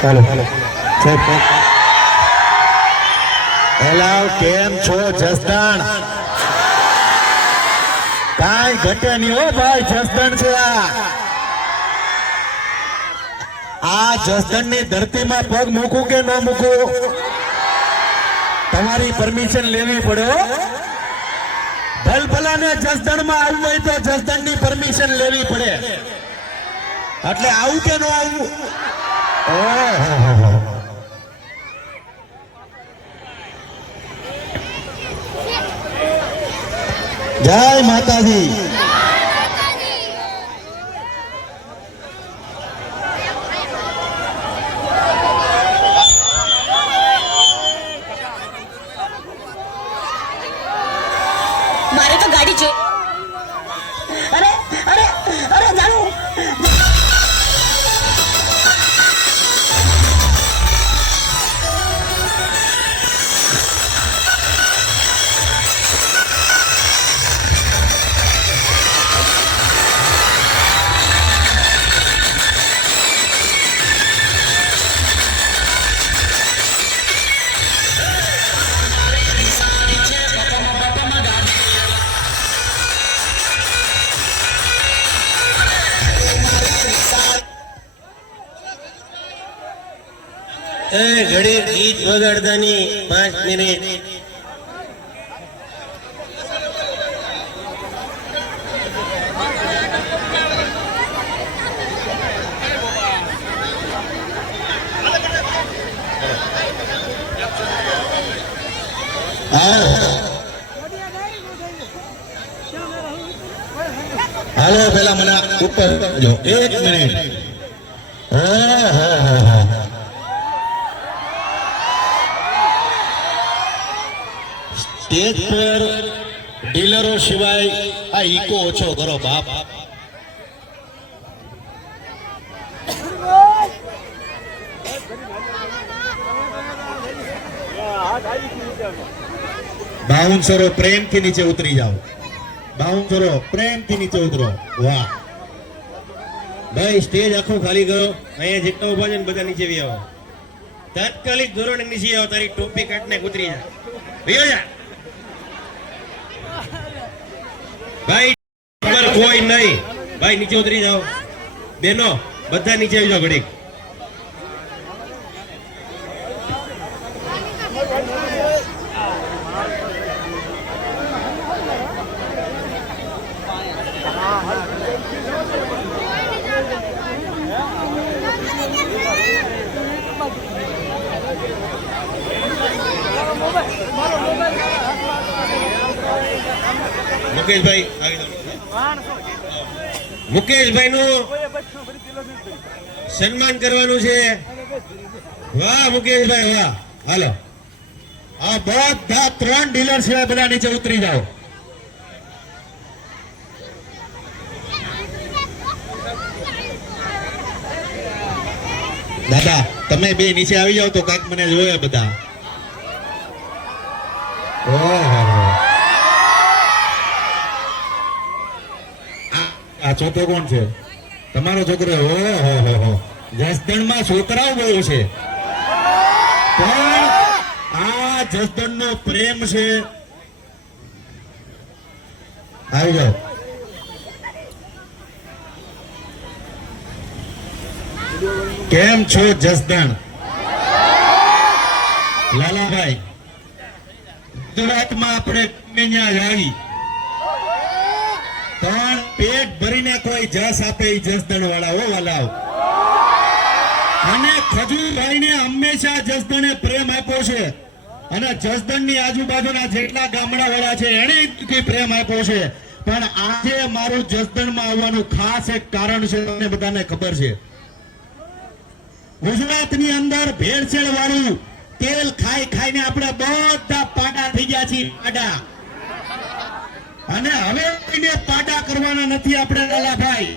ચાલો હેલો કેમ છો જસદણ કાંઈ ઘટે નહીં હો ભાઈ જસદણ છે આ જસદણ ની ધરતીમાં પગ મૂકું કે ન મૂકું તમારી પરમિશન લેવી પડે ભલભલાને જસદણ માં આવવું હોય તો જસદણ ની પરમિશન લેવી પડે એટલે આવું કે ન આવવું જય માતાજી મારે તો ગાડી છે અરે અરે અરે જાણું ઘડી ગીત વગાડતાની 5 મિનિટ હાલો પેલા મને ઉપર જો 1 મિનિટ સ્ટેજ પર ડીલરો સિવાય આ ઈકો ઓછો કરો બાપ બાઉન્સરો પ્રેમથી નીચે ઉતરી જાઓ બાઉન્સરો પ્રેમથી નીચે ઉતરો વાહ ભાઈ સ્ટેજ આખું ખાલી કરો અહીંયા જેટલા ઉભા છે ને બધા નીચે વી આવો તાત્કાલિક ધોરણે નીચે આવો તારી ટોપી કાઢને ઉતરી જા વિયો જા ભાઈ ખબર કોઈ નહીં ભાઈ નીચે ઉતરી જાઓ બેનો બધા નીચે આવી જાઓ ઘડીક મુકેશભાઈ મુકેશભાઈ નું સન્માન કરવાનું છે વાહ મુકેશભાઈ વાહ હાલો આ બધા 3 ડીલર સિવાય બધા નીચે ઉતરી જાઓ દાદા તમે બે નીચે આવી જાઓ તો કાંઈક મને જોયે બધા આ છોકરો કોણ છે તમારો છોકરો ઓહો જસદણમાં છોકરાઓ બહુ છે પણ આ જસદણનો પ્રેમ છે આવી જાઓ કેમ છો જસદણ લાલાભાઈ ગુજરાતમાં આપણે આવી પણ પેટ ભરીને કોઈ જસ આપે એ જસદણ વાળા હો વાલાઓ અને ખજૂરભાઈને હંમેશા જસદણે પ્રેમ આપ્યો છે અને જસદણની આજુબાજુના જેટલા ગામડા વાળા છે એને પ્રેમ આપ્યો છે પણ આજે મારું જસદણમાં આવવાનું ખાસ એક કારણ છે તમને બધાને ખબર છે ગુજરાતની અંદર ભેળસેળ વાળું તેલ ખાઈ ખાઈને આપણે બધા પાડા થઈ ગયા છીએ પાડા અને હવે કોઈને પાડા કરવાના નથી આપણે લાલાભાઈ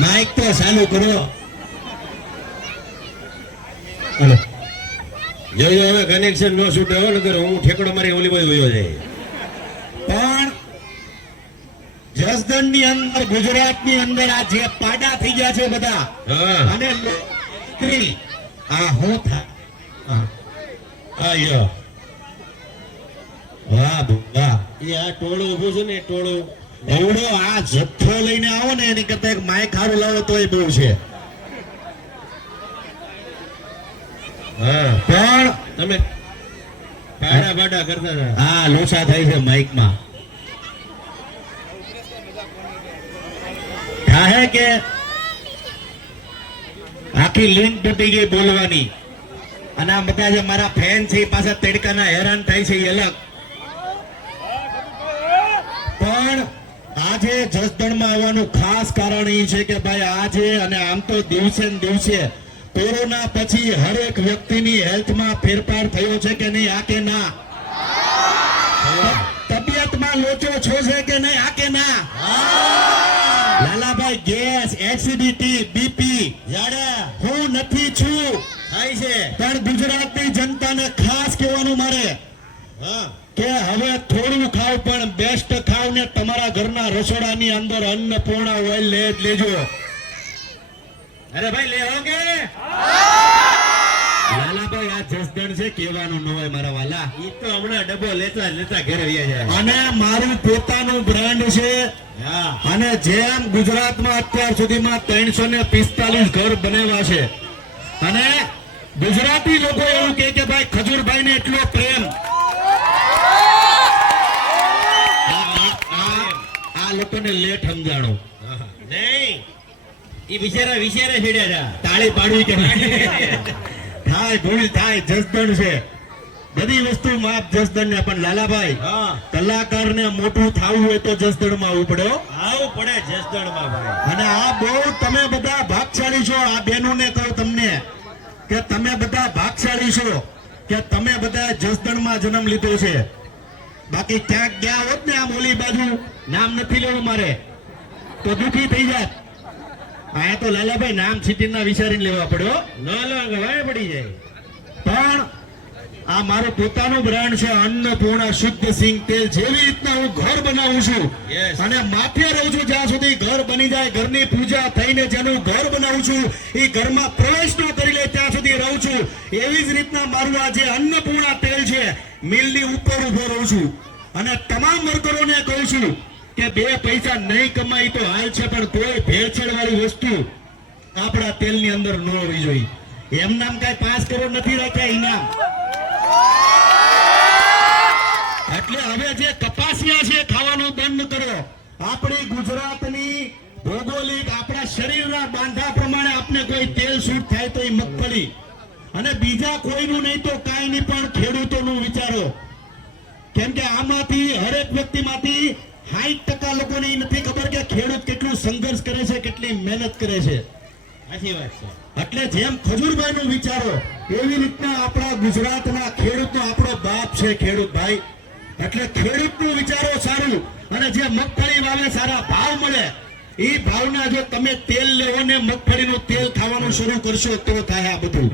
માઇક તો ચાલુ કરો જોજો હવે કનેક્શન નો છૂટે હો નકર હું ઠેકડો મારી ઓલી બાજુ વયો જાય પણ જસદણની અંદર ગુજરાતની અંદર આ જે પાડા થઈ ગયા છે બધા હા અને લોટરી, આ હું થાય આયો વાહ વાહ એ આ ટોળું ઊભું છે ને એ ટોળું એવડો આ જથ્થો લઈને આવો ને એની કરતા એક માઇક હારું લાવો તોય બહુ છે. હા પણ તમે પાડા પાડા કરતા હતા આ લોચા થાય છે માઇકમાં. કાહે કે આખી લિંક તૂટી ગઈ બોલવાની, અને આ બધા જે મારા ફેન છે એ પાછા તડકાના હેરાન થાય છે એ અલગ. પણ આજે જસદણમાં આવવાનું ખાસ કારણ એ છે કે ભાઈ આજે અને આમ તો દિવસે ને દિવસે કોરોના પછી હરેક વ્યક્તિની હેલ્થમાં ફેરફાર થયો છે કે નહીં, આ કે ના? તબિયતમાં લોચો છો છે કે નહીં, આ કે ના? લાલાભાઈ ગેસ, એસિડિટી, બીપી હું નથી છું થાય છે પણ ગુજરાતની જનતાને ખાસ કહેવાનું મારે હા કે હવે થોડું ખાવ પણ બેસ્ટ ખાવ ને તમારા ઘરના રસોડાની અંદર અન્નપૂર્ણા ઓઇલ લેજો. અરે ભાઈ લે હો કે લાલાભાઈ આ જસદણ છે, કહેવાનું ન હોય મારા વાલા. ઈ તો હમણાં ડબ્બો લેતા લેતા ઘરે વયા જાય અને મારું પોતાનું બ્રાન્ડ છે. હા અને જેમ ગુજરાતમાં અત્યાર સુધીમાં 345 ઘર બનાવ્યા છે, અને ગુજરાતી લોકો એવું કહે કે ભાઈ ખજૂરભાઈને એટલો પ્રેમ. આ લોકોને લેટ સમજાણો. નહીં ઈ બિચારા વિચારે છેડ્યા હતા તાળી પાડવી કે થાય ભૂલ થાય, જસદણ છે બધી વસ્તુ માપ જસદણ ને. પણ લાલાભાઈ હા કલાકારને મોટું થવું હોય તો જસદણમાં આવવું પડે હો. આવું પડે જસદણમાં ભાઈ અને આ બહુ તમે બધા ભાગશાળી છો. આ બહેનોને કહું તમને કે તમે બધા ભાગશાળી છો કે તમે બધા જસદણમાં જન્મ લીધો છે. બાકી ક્યાંક ગયા હોત ને આમ ઓલી બાજુ, નામ નથી લેવું મારે, તો દુઃખી થઈ જાત. અહીંયા તો લાલાભાઈ નામ સિટીના વિચારીને લેવા પડ્યો. ન લો વાય પડી જાય પણ આ મારું પોતાનું બ્રાન્ડ છે અન્નપૂર્ણા શુદ્ધ સિંગ તેલ. જેવી રીતના હું ઘર બનાવું છું Yes. અને માથે રહું છું જ્યાં સુધી ઘર બની જાય, ઘરની પૂજા થઈને જેનું ઘર બનાવું છું એ ઘરમાં પ્રવેશ ન કરી લે ત્યાં સુધી રહું છું. એવી જ રીતના મારું આ જે અન્નપૂર્ણા તેલ છે મિલની ઉપર ઉભો રહું છું. અને તમામ વર્કરોને કહું છું કે 2 પૈસા નહીં કમાઈ તો હાલ છે, પણ કોઈ ભેળસેળ વાળી વસ્તુ આપણા તેલની અંદર ન હોવી જોઈએ. એમ નામ કઈ 5 કરોડ નથી રાખ્યા ઇનામ. એટલે હવે જે કપાસિયા છે ખાવાનું બંધ કરો. આપણી ગુજરાતની ભૌગોલિક આપણા શરીરના બાંધા પ્રમાણે આપણે કોઈ તેલ શૂટ થાય તો એ મગફળી, અને બીજા કોઈનું નહીં તો કાંઈ નહીં, પણ ખેડૂતોનું વિચારો. કેમ કે આમાંથી હરેક વ્યક્તિમાંથી 60% લોકોને એ નથી ખબર કે ખેડૂત કેટલું સંઘર્ષ કરે છે, કેટલી મહેનત કરે છે. સાચી વાત છે એટલે જેમ ખજૂરભાઈનું વિચારો એવી રીતના આપણા ગુજરાતના ખેડૂતનો આપણો બાપ છે ખેડૂત ભાઈ. એટલે ખેડૂતનું વિચારો સારું, અને જે મગફળી વાવે સારા ભાવ મળે એ ભાવના જો તમે તેલ લેવો ને મગફળીનું તેલ ખાવાનું શરૂ કરશો તો થાય આ બધું.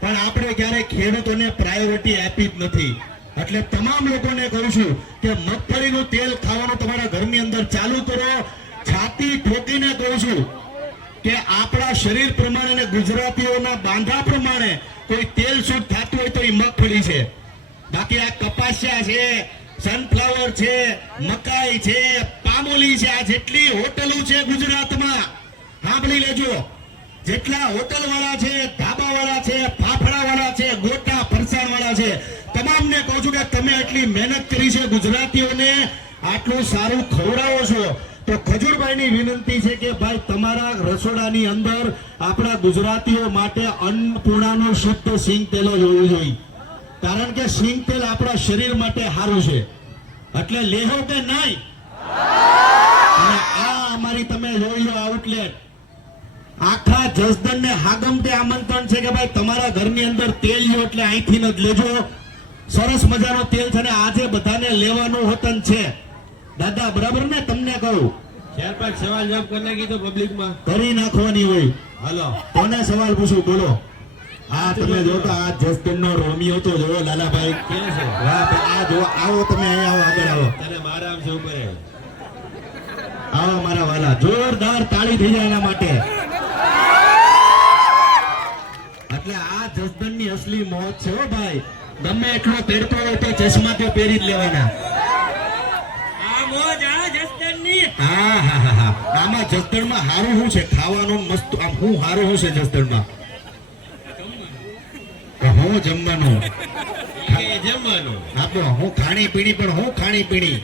પણ આપણે ક્યારેય ખેડૂતોને પ્રાયોરિટી આપી જ નથી. એટલે તમામ લોકોને કહું છું કે મગફળીનું તેલ ખાવાનું તમારા ઘરની અંદર ચાલુ કરો. છાતી ઠોકીને કહું છું કે આપણા શરીર પ્રમાણે અને ગુજરાતીઓના બાંધા પ્રમાણે કોઈ તેલ શૂટ થતું હોય તો એ મગફળી છે. બાકી આ કપાસિયા છે, સનફ્લાવર છે, મકાઈ છે, પામોલી છે, આ જેટલી હોટલો છે ગુજરાતમાં સાંભળી લેજો. જેટલા હોટલ વાળા છે, ધાબા વાળા છે, ફાફડા વાળા છે, ગોટા ફરસાણ વાળા છે, તમામને કહું છું કે તમે એટલી મહેનત કરી છે, ગુજરાતીઓને આટલું સારું ખવડાવો છો, તો ખજૂરભાઈની વિનંતી છે કે ભાઈ તમારા રસોડાની અંદર આપણા ગુજરાતીઓ માટે અન્નપૂર્ણાનું શુદ્ધ સિંગ તેલ જ હોવું જોઈએ. કારણ કે સિંગ તેલ આપણા શરીર માટે સારું છે. એટલે લેહો કે નહીં. અને આ અમારી તમે જોઈ લો આઉટલેટ આખા જસદણને હાગમતે આમંત્રણ છે કે ભાઈ તમારા ઘરની અંદર તેલ લો એટલે અહીંથી જ લેજો. સરસ મજાનો તેલ છે ને આજે બધાને લેવાનું હોતન છે. દાદા બરાબર ને? તમને કહું 4-5 સવાલ જવાબ કરી નાખી તો પબ્લિકમાં કરી નાખવાની હોય. હાલો કોને સવાલ પૂછું બોલો? આ તમે જો તો આ જસદણનો રોમિયો તો જોવો લાલાભાઈ. ક્યાં છે વાહ ભાઈ, આ જો આવો તમે અહીંયા આવો, આગળ આવો. તને મારા આમ છે ઉપર આવા મારા વાલા જોરદાર તાળી થઈ જાય એના માટે. એટલે આ જસદણની અસલી મોજ છે હો ભાઈ. ગમે એટલો પેડતો હોય તો ચશ્મા તો પહેરી જ લેવાના. આ મોજ આ જસદણની. હા હા હા હા. આમાં જસદણમાં હારું શું છે ખાવાનું મસ્ત? આમ હું હારું શું છે જસદણમાં? હું જમવાનું. એ જમવાનું. આપો હું ખાણી પીણી, પણ હું ખાણી પીણી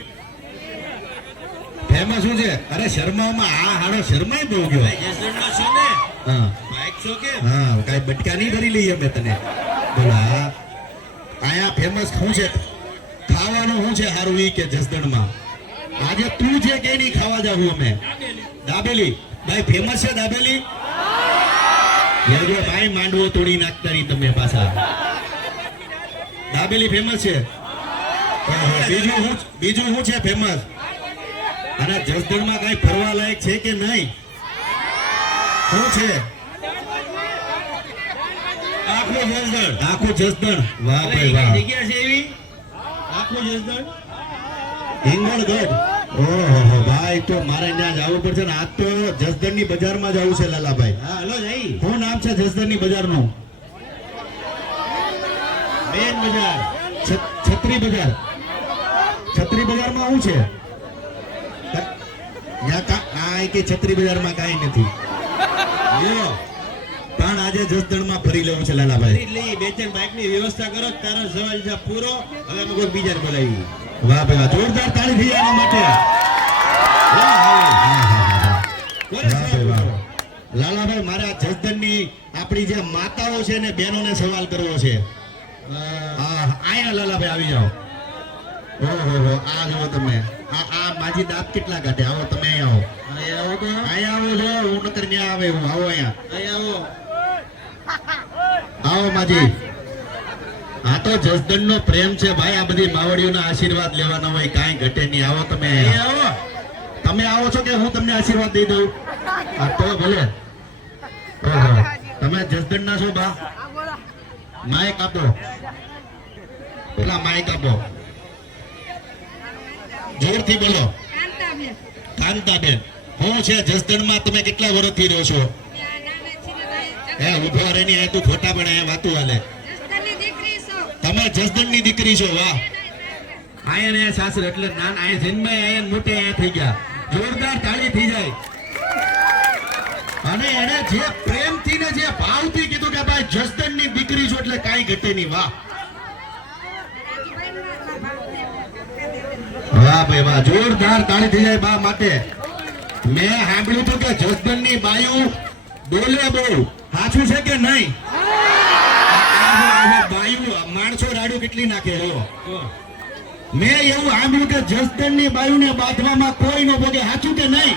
ફેમસ શું છે? અરે શર્મામાં આ હાડો શર્માય બહુ ગયો. ભાઈ જસદણમાં છો ને? હા બાઈક છો કે? હા, કઈ બટકા નહીં ભરી લઈએ અમે તને. બોલા આયા ફેમસ શું છે? ખાવાનું શું છે હારું ઈ કે જસદણમાં? આજે તું જે કે નહીં ખાવા જાવું અમે. દાબેલી ભાઈ ફેમસ છે દાબેલી. ભાઈ માંડવો તોડી નાખતા નહીં તમે પાછા. દાબેલી ફેમસ છે. બીજું શું છે ફેમસ? અને જસદણમાં કઈ ફરવા લાયક છે કે નહીં? શું છે? આખું જસદણ. આખું જસદણ. વાહ અરે, ભાઈ એ વાહ. કઈ જગ્યા છે એવી? આખું જસદણ. હિંગણગઢ. ઓહો ભાઈ, તો મારે ત્યાં જવું પડશે ને. આજ તો જસદણની બજારમાં જવું છે લાલાભાઈ. હા હલો જઈ. શું નામ છે જસદણની બજારનું? બેન બજાર. છત્રી બજાર. છત્રી બજારમાં શું છે? કે છત્રી બજારમાં કાંઈ નથી. લ્યો, પણ આજે જસદણમાં ફરી લેવું છે લાલાભાઈ. લઈ બે ત્રણ બાઇક ની વ્યવસ્થા કરો. તારો સવાલ છે પૂરો. હવે અમે કોઈ બીજાને બોલાવી. વાહ ભાઈ વાહ, જોરદાર તાળી થઈ એના માટે. વાહ ભાઈ વાહ. લાલાભાઈ, મારા જસદણની આપણી જે માતાઓ છે ને બહેનોને સવાલ કરવો છે. આયા લાલાભાઈ આવી જાઓ. ઓહો, આ જુઓ તમે. આ માજી દાંત કેટલા કાઢે? આવો તમે અહીંયા આવો. અહીંયા આવો છો. હું નકર ન્યા આવે હું. આવો અહીંયા. આવો માજી. આ તો જસદણનો પ્રેમ છે ભાઈ. આ બધી માવડીઓના આશીર્વાદ લેવાના હોય, કાંઈ ઘટે નહીં. આવો તમે. આવો. તમે આવો છો કે હું તમને આશીર્વાદ દઈ દઉં? આ તો ભલે. ઓહો, તમે જસદણના છો બા? માઇક આપો. પેલા માઇક આપો. જોરથી બોલો. કાંતાબેન. હું છે જસદણમાં તમે કેટલા વર્ષથી રહો છો? હે ઉભો રહી ની. તું ખોટા પણ અહીંયા વાતું હાલે. તમે જસદણની દીકરી છો. વાહ. આયા ને સાસર એટલે નાન આયા જન્માય આયા મોટે આયા થઈ ગયા. જોરદાર તાળી થઈ જાય. અને એને જે પ્રેમથી ને જે ભાવથી કીધું કે ભાઈ જસદણની દીકરી છો એટલે કાંઈ ઘટે નહીં. વાહ વાહ ભાઈ વાહ. જોરદાર તાળી થઈ જાય બા માટે. મેં સાંભળ્યું હતું કે જસદણની બાયું બોલે બહુ. સાચું છે કે નહીં? બાયું માણસો રાડું કેટલી નાખે હો. મેં એવું સાંભળ્યું કે જસદણની બાયુને બાંધવામાં કોઈ નો ભોગે. સાચું કે નહીં?